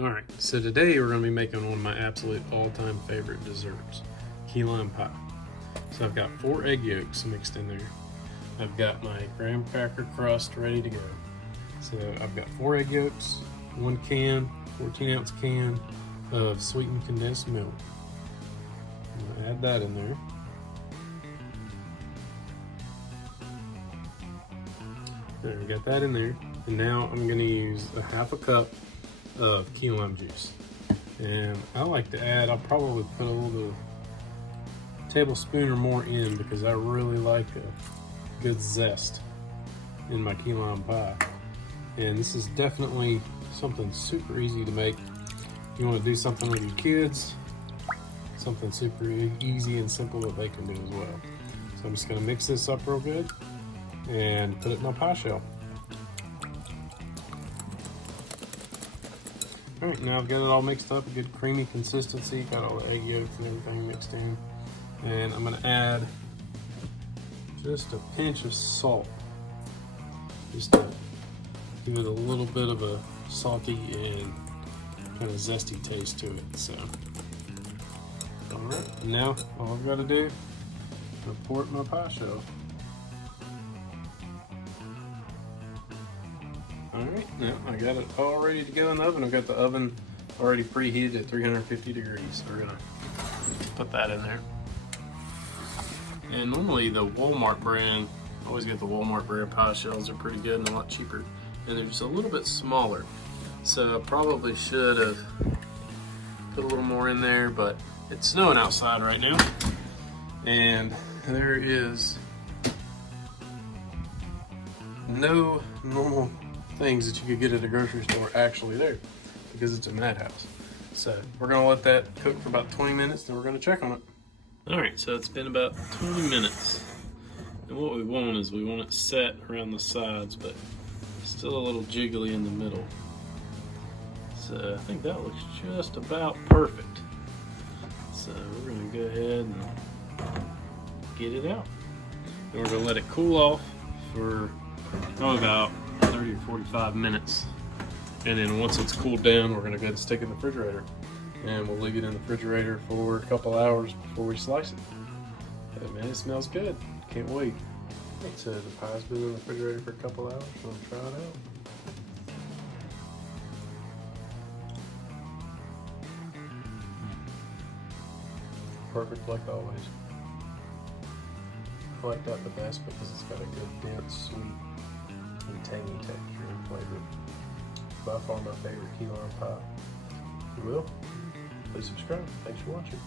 Alright, so today we're going to be making one of my absolute all-time favorite desserts, key lime pie. So I've got 4 egg yolks mixed in there. I've got my graham cracker crust ready to go. So I've got 4 egg yolks, 1 can, 14-ounce can of sweetened condensed milk. I'm going to add that in there. There, we got that in there. And now I'm going to use a half a cup of key lime juice. And I like to add, I'll probably put a little tablespoon or more in because I really like a good zest in my key lime pie. And this is definitely something super easy to make. You want to do something with your kids, something super easy and simple that they can do as well. So I'm just going to mix this up real good and put it in my pie shell. All right, now I've got it all mixed up, a good creamy consistency, got all the egg yolks and everything mixed in. And I'm gonna add just a pinch of salt, just to give it a little bit of a salty and kind of zesty taste to it. So, all right, now all I've gotta do is pour it in my pie shell. Alright, now I got it all ready to go in the oven. I've got the oven already preheated at 350 degrees. So we're gonna put that in there. And normally the Walmart brand, I always get the Walmart brand pie shells. They're pretty good and a lot cheaper. And they're just a little bit smaller. So I probably should have put a little more in there, but it's snowing outside right now. And there is no normal things that you could get at a grocery store actually there because it's a madhouse. So we're gonna let that cook for about 20 minutes and we're gonna check on it. All right, so it's been about 20 minutes. And what we want is we want it set around the sides, but still a little jiggly in the middle. So I think that looks just about perfect. So we're gonna go ahead and get it out. And we're gonna let it cool off for about 30 or 45 minutes. And then once it's cooled down, we're gonna go ahead and stick it in the refrigerator. And we'll leave it in the refrigerator for a couple hours before we slice it. But man, it smells good. Can't wait. So the pie's been in the refrigerator for a couple hours. We'll try it out. Perfect like always. I like that the best because it's got a good dense, sweet, and tangy texture and flavor. By far my favorite key lime pie. If you will, please subscribe. Thanks for watching.